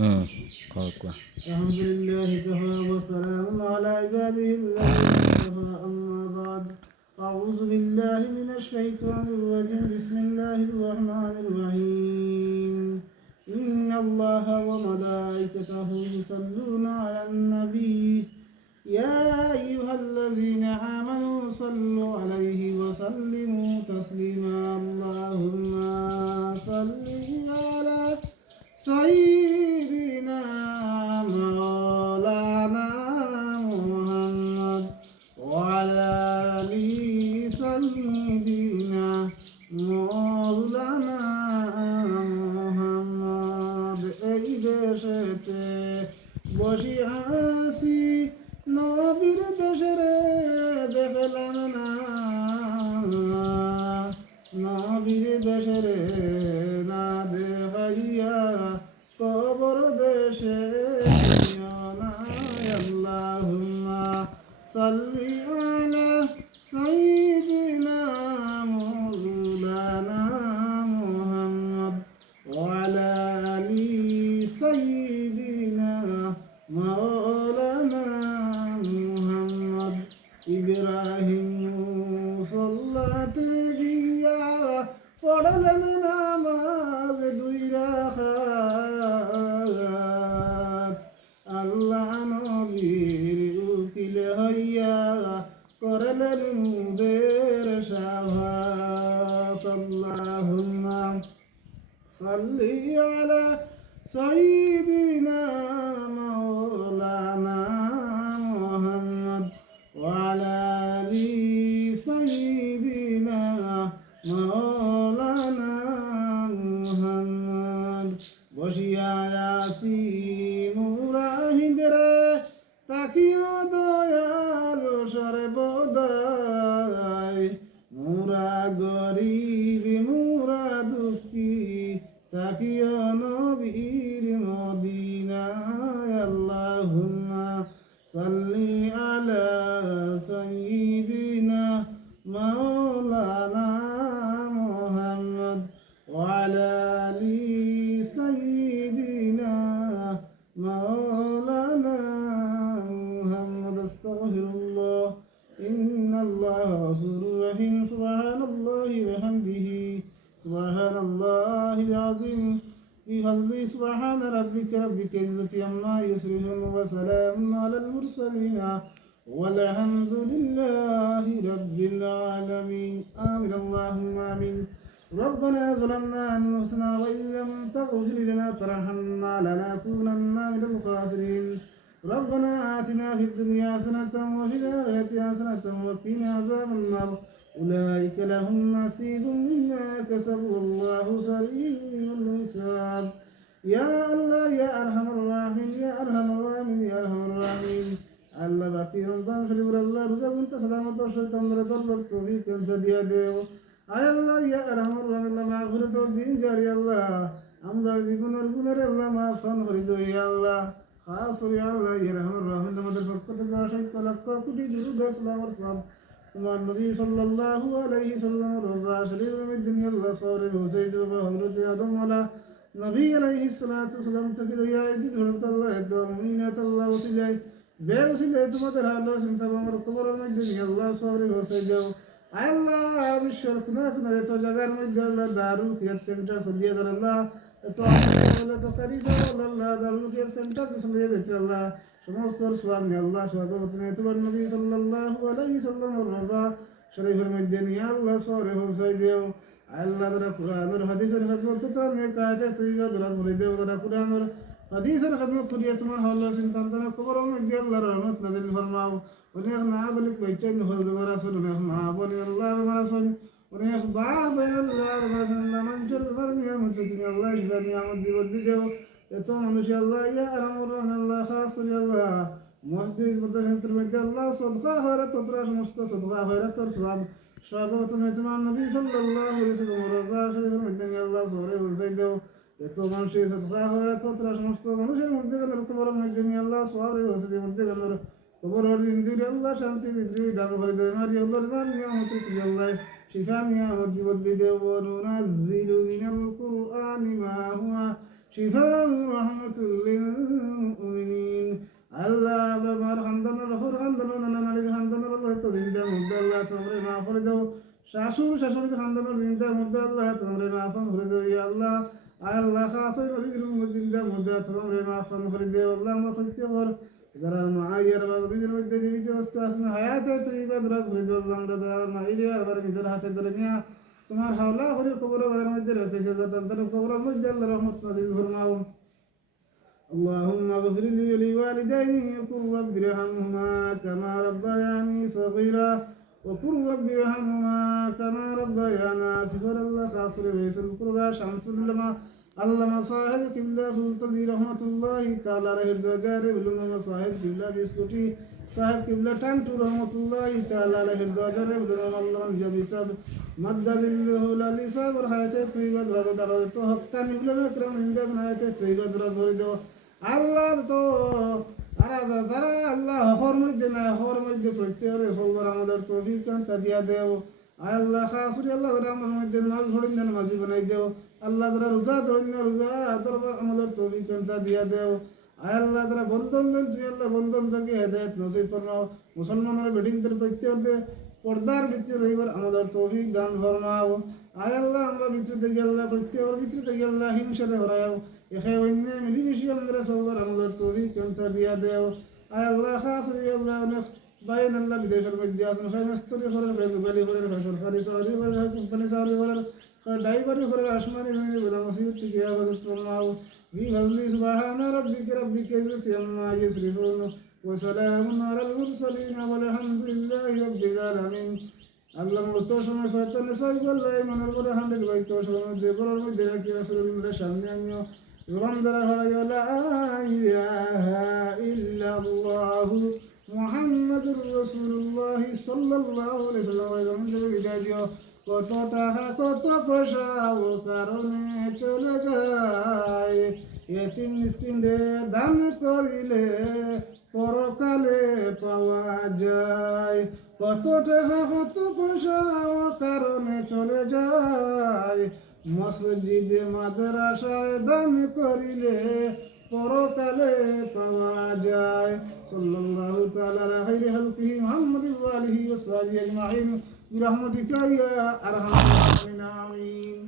কোৱা الحمد لله كفى وسلام على عباده الذين اصطفى أما بعد أعوذ بالله من الشيطان الرجيم بسم الله الرحمن الرحيم إن الله وملائكته يصلون على النبي يا أيها الذين آمنوا صلوا عليه وسلموا تسليما اللهم صل على سيدنا مولانا محمد وعلى آل سيدنا مولانا محمد এই দেশেতে বসি আছি নবীর দেশেরে দেখলাম না নবীর দেশেরে না দেখাইয়া কবর দেশে আল্লাহুম্মা সাল্লি আলা সাইয়্যিদিনা মাওলানা মুহাম্মদ ওয়া আলা আলি সাইয়্যিদিনা মাওলানা মুহাম্মদ ইব্রাহিম মুসাল্লাতে গিয়া পড়লেন নামাজ দুই রাকাত আল্লাহ নবীর উকিল হইয়া করলেন মুদের শাফাত আল্লাহুম্মা সাল্লি আলা সাইয়্যিদিনা মাওলানা মুহাম্মদ ওয়া আলা আলি সাইয়্যিদিনা মাওলানা মুহাম্মদ বসিয়া আছি মুরা হিন্দরে তাকিও দয়াল সর্বদাই মুরা গরিব মুরা দুঃখী তাকিও নবীর মদিনায় আল্লাহুম্মা সাল্লি আলা সাইয়্যিদিনা মাওলানা মুহাম্মদ ওয়া আলা আলি সাইয়্যিদিনা মাওলানা মুহাম্মদ আস্তাগফিরুল্লাহ ইন্নাল্লাহা গফুরুর রহিম সুবহানাল্লাহি ওয়া বিহামদিহি সুবহানাল্লাহিল আযীম বিফadli সুবহান রাব্বিকা রাব্বিল ইজ্জাতি আম্মা ইয়াসিফুন ওয়া সালামুন আলাল মুরসালিন والحمد لله رب العالمين آمين اللهم آمين ربنا ظلمنا أنفسنا وإن لم تغفر لنا وترحمنا لنكونن من الخاسرين ربنا آتنا في الدنيا حسنة وفي الآخرة حسنة وقنا عذاب النار أولئك لهم نصيب مما كسبوا والله سريع الحساب يا الله يا أرحم الراحمين يا أرحم الراحمين يا أرحم الراحمين আল্লাহ বাকি রমজান শরীফের আল্লাহ রোজা গুনতে সালামত সহিত আমরা দরবার তৌফিক এনতে দিয়া দেও আয় আল্লাহ ইয়া আরহামুর রাহিম মাগফিরাত দিন জারি আল্লাহ আমরা জীবনের গুনাহ আল্লাহ মাফ করে দাও ইয়া আল্লাহ খাস ইয়া আল্লাহ ইয়া আরহামুর রাহিম আমাদের পক্ষ থেকে অসংখ্য লক্ষ কোটি দুরূদ সালাম সালাম তোমার নবী সাল্লাল্লাহু আলাইহি সাল্লাম রোজা শরীফের মধ্যে নিয়ে আল্লাহ সওয়ারে হোসেন বা হযরত আদম ওয়ালা নবী আলাইহিস সালাতু সালাম থেকে ইয়া ইদি হযরত আল্লাহ একদম মুমিনাত আল্লাহ ওসিলাই বেউসিলে তোমাদের আল্লাহ চিন্তা আমার কবরের মধ্যে নিয়ে আল্লাহ সবরে বসাই দাও আল্লাহ বিশ্বের কোনা কোনা এত জায়গার মধ্যে আল্লাহ দারুল কেয়ার সেন্টার চলিয়ে দাও আল্লাহ এত আল্লাহ তো করি যাও আল্লাহ দারুল কেয়ার সেন্টার চলিয়ে দিতে আল্লাহ সমস্ত সুবহান আল্লাহ সর্বপ্রথমে তোমার নবী সাল্লাল্লাহু আলাইহি সাল্লাম রোজা শরীফের মধ্যে নিয়ে আল্লাহ সবরে বসাই দাও আল্লাহ তাআলা কুরআনের হাদিসের খেদমত তো নেক আয়াতে তুই গাদরা চলে দাও তাআলা কুরআনের হাদিসের খেদমত করিয়া তোমার হল্লা চিন্তা তারা কবরের মধ্যে আল্লাহর রহমত নাযিল ফরমাও অনেক না বলে কইছেন হল বেমার আসল অনেক মা বলে আল্লাহ বেমার আসল অনেক বাপ আল্লাহ বেমার আসল নামাঞ্চল বেমার নিয়ামত তুমি আল্লাহ ইবা নিয়ামত দিবদি দেও এত মানুষ আল্লাহ ইয়া আরামুর রহমান আল্লাহ খাস করি আল্লাহ মসজিদ মাদ্রাসার মধ্যে আল্লাহ সদকা হয় ততরা সমস্ত সদকা হয় তোর সওয়াব সর্বপ্রথমে তোমার নবী সাল্লাল্লাহু আলাইহি ওয়াসাল্লাম রোজা শরীফের মধ্যে আল্লাহ সরে বসাই দেও এত মানুষের সদকা হয় ততরা সমস্ত মানুষের মধ্যে গেল কবরের মধ্যে নিয়ে আল্লাহ সওয়ারে বসে মধ্যে গেল কবরের জিন্দিগি আল্লাহ শান্তি জিন্দিগি দান করে দেয় মারি আল্লাহ নিয়ামত তুই আল্লাহ শিফা নিয়ামত দিবদি দেব নুনাজ্জিলু মিনাল কুরআনি মা হুয়া শিফাউ রাহমাতুল লিল শাশুড় শাশুড়িকে খানদানোর চিন্তার মধ্যে আল্লাহ তোমরা মাফান করে দেও ইয়া আল্লাহ আয় আল্লাহ খাসই নবীর চিন্তার মধ্যে তোমরা মাফান করে দেও আল্লাহ আমরা প্রত্যেকবার যারা মায়ের বা নবীর মধ্যে জীবিত অবস্থা আছেন হায়াতে তৈবা দরাজ করে দেও আল্লাহ আমরা যারা মায়ের আবার নিজের হাতে ধরে নিয়ে তোমার হাওলা করে কবরের মধ্যে রেখেছে তাদের কবরের মধ্যে আল্লাহ রহমত নাযিল ফরমাও اللهم اغفر لي ولوالدي وقل رب ارحمهما كما ربياني صغيرا وقل رب ارحمهما كما ربيانا صغيرا الله خاصر رئيس القرى شمس العلماء علامہ صاحب قبلہ سلطانی رحمت اللہ تعالی علیہ الزجار علماء صاحب قبلہ بسکوٹی صاحب قبلہ ٹانٹو رحمت اللہ تعالی علیہ الزجار علماء اللہ جبی صاحب مدد الله للی صاحب حیات طیبہ درد درد تو حقانی علماء اکرام انداز حیات طیبہ درد درد আল্লাহ তো তারা আল্লাহ হকর মধ্যে নাই হকর মধ্যে প্রত্যেকের সবার আমাদের তৌফিক কান্তা দিয়া দেও আল্লাহ খাসুরি আল্লাহ তারা আমার মধ্যে নামাজ পড়েন না নামাজি বানাই দেও আল্লাহ তারা রোজা ধরেন না রোজা তারপর আমাদের তৌফিক কান্তা দিয়া দেও আল্লাহ তারা বন্ধন দেন তুই আল্লাহ বন্ধন থেকে হেদায়ত নসিব ফরমাও মুসলমানের বেডিংদের প্রত্যেকের পর্দার ভিতরে রইবার আমাদের তৌফিক দান ফরমাও আল্লাহ আমরা ভিতরে থেকে আল্লাহ প্রত্যেকের ভিতরে থেকে আল্লাহ হিংসারে হরাও এখানে অন্য মিলিমিশি আমরা সবার আমাদের তৌফিক কান্তা দিয়া দেও আল্লাহ খাসরি আল্লাহ অনেক বাইন আল্লাহ বিদেশের মধ্যে আছেন খাই মাস্তরি করেন খাই দুবালি করেন খাই সরকারি চাকরি করেন খাই কোম্পানি চাকরি করেন খাই ড্রাইভারি করেন আসমানি জমিনে বলা মুসিবত থেকে আবাদত ফরমাও বিফজলি সুবহান রাব্বিকা রাব্বিল ইজ্জতি আম্মা ইয়াসিফুন ওয়া সালামুন আলাল মুরসালিন ওয়ালহামদুলিল্লাহি রাব্বিল আলামিন আল্লাহ মতো সময় শয়তানে সাইব আল্লাহ মনের করে 100 ভাই তো সময় মধ্যে বলার মধ্যে রাখি রাসূলুল্লাহ সামনে আনিও জবান দ্বারা হড়াই লা ইলাহা ইল্লাল্লাহু মুহাম্মাদুর রাসূলুল্লাহ সাল্লাল্লাহু আলাইহি ওয়াসাল্লাম বিদায় দিও কত টাকা কত পয়সা ও কারণে চলে যায় এতিম মিসকিনদের দান করিলে পরকালে পাওয়া যায় কত টাকা কত পয়সা ও কারণে চলে যায় মসজিদে মাদ্রাসায় দান করিলে পরকালে পাওয়া যায় সাল্লাল্লাহু তাআলা আলা খাইরি খালকিহি মুহাম্মাদিন ওয়া আলিহি ওয়া সাহবিহি আজমাইন বিরহমাতিকা ইয়া আরহামার রাহিমিন আমিন।